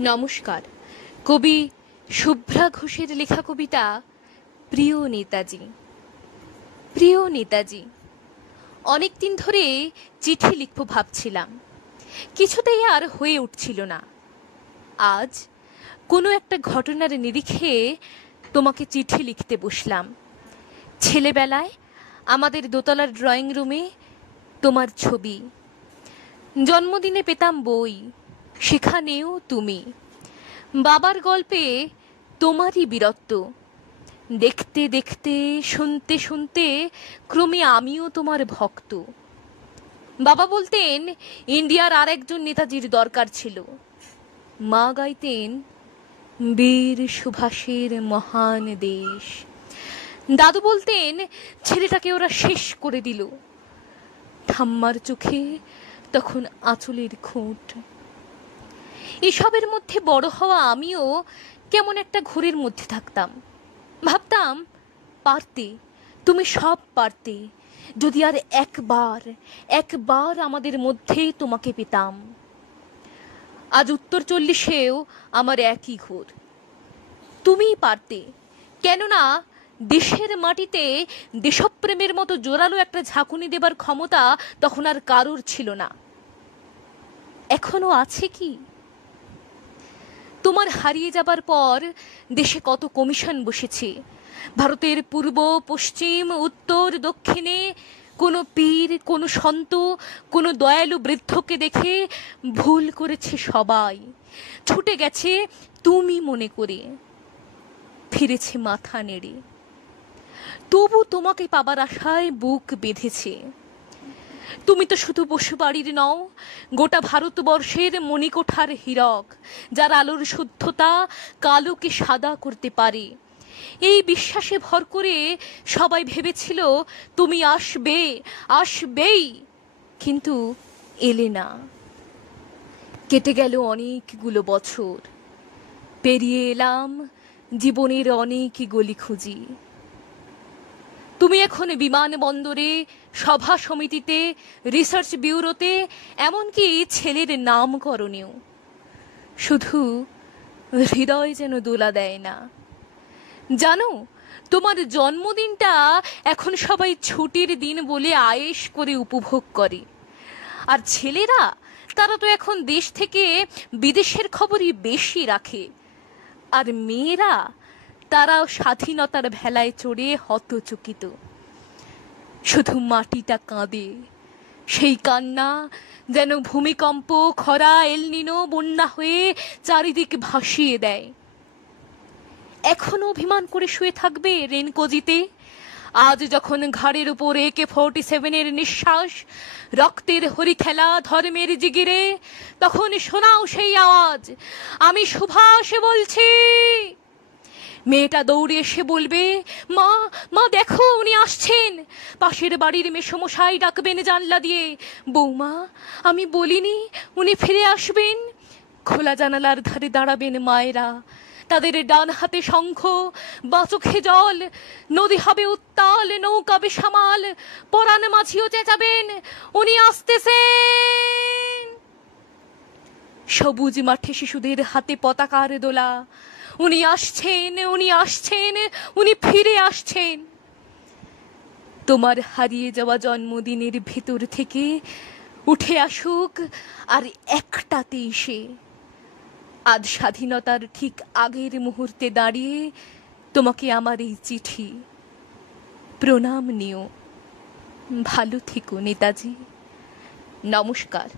নমস্কার। কবি শুভ্রা ঘোষের লেখা কবিতা প্রিয় নেতাজি। প্রিয় নেতাজি, অনেকদিন ধরে চিঠি লিখব ভাবছিলাম, কিছুতেই আর হয়ে উঠছিল না। আজ কোনো একটা ঘটনার নিরিখে তোমাকে চিঠি লিখতে বসলাম। ছেলেবেলায় আমাদের দোতলার ড্রয়িং রুমে তোমার ছবি, জন্মদিনে পেতাম বই, সেখানেও তুমি। বাবার গল্পে তোমারই বীরত্ব, দেখতে দেখতে শুনতে শুনতে ক্রমে আমিও তোমার ভক্ত। বাবা বলতেন ইন্ডিয়ার আর একজন নেতাজির দরকার ছিল। মা গাইতেন বীর সুভাষের মহান দেশ। দাদু বলতেন ছেলেটাকে ওরা শেষ করে দিল। ঠাম্মার চোখে তখন আঁচলের খুঁট। এসবের মধ্যে বড় হওয়া আমিও কেমন একটা ঘোরের মধ্যে থাকতাম। ভাবতাম পারতে, তুমি সব পারতে, যদি আর একবার আমাদের মধ্যে তোমাকে পেতাম। আজ উত্তর 40-এও আমার একই ঘোর। তুমিই পারতে, কেননা দেশের মাটিতে দেশপ্রেমের মতো জোরালো একটা ঝাঁকুনি দেবার ক্ষমতা তখন আর কারোর ছিল না। এখনো আছে কি? তোমার হারিয়ে যাবার পর দেশে কত কমিশন বসেছে। ভারতের পূর্ব, পশ্চিম, উত্তর, দক্ষিণে কোনো পীর, কোনো সন্ত, কোনো দয়ালু বৃদ্ধকে দেখে ভুল করেছে সবাই, ছুটে গেছে তুমি মনে করে, ফিরেছে মাথা নেড়ে। তবু তোমাকে পাবার আশায় বুক বেঁধেছে। তুমি তো শুধু বসুবাড়ির নও, গোটা ভারতবর্ষের মণিকোঠার হীরক, যার আলোর শুদ্ধতা কালোকে সাদা করতে পারে। এই বিশ্বাসে ভর করে সবাই ভেবেছিল তুমি আসবেই, কিন্তু এলে না। কেটে গেল অনেকগুলো বছর, পেরিয়ে এলাম জীবনের অনেক গলি খুঁজি। তুমি এখন বিমানবন্দরে, সভা সমিতিতে, রিসার্চ ব্যুরোতে, এমনকি ছেলের নামকরণেও। শুধু হৃদয় যেন দোলা দেয় না। জানো, তোমার জন্মদিনটা এখন সবাই ছুটির দিন বলে আয়েশ করে উপভোগ করে। আর ছেলেরা, তারা তো এখন দেশ থেকে বিদেশের খবরই বেশি রাখে। আর মেয়েরা, তারাও স্বাধীনতার ভেলায় চড়ে হতচকিত। শুধু মাটিটা কাঁদে, সেই কান্না যেন ভূমিকম্প, খরা, এলনিনো, বন্যা হয়ে চারিদিক ভাসিয়ে দেয়। এখনো অভিমান করে শুয়ে থাকবে রেনকোজিতে? আজ যখন ঘাড়ের উপর AK-47 নিঃশ্বাস, রক্তের হরি খেলা ধর্মের জিগিরে, তখন শোনাও সেই আওয়াজ, আমি সুভাষ বলছি। মেয়েটা দৌড়ে এসে বলবে, মা মা দেখো উনি আসছেন। পাশের বাড়ির মেসোমশাই ডাকবেন জানলা দিয়ে, বৌমা আমি বলিনি উনি ফিরে আসবেন। খোলা জানালার ধারে দাঁড়াবেন মায়েরা, তাদের ডান হাতে শঙ্খ, বাঁ চোখে জল। নদী হবে উত্তাল, নৌকা বেসামাল, পরাণ মাঝিও চেঁচাবেন উনি আসতেছেন। সবুজ মাঠে শিশুদের হাতে পতাকার দোলা, উনি আসছেন, উনি ফিরে আসছেন। তোমার হারিয়ে যাওয়া জন্মদিনের ভেতর থেকে উঠে আসুক আর একটাতে এসে। আজ স্বাধীনতার ঠিক আগের মুহূর্তে দাঁড়িয়ে তোমাকে আমার এই চিঠি। প্রণাম নিও, ভালো থেকো নেতাজি। নমস্কার।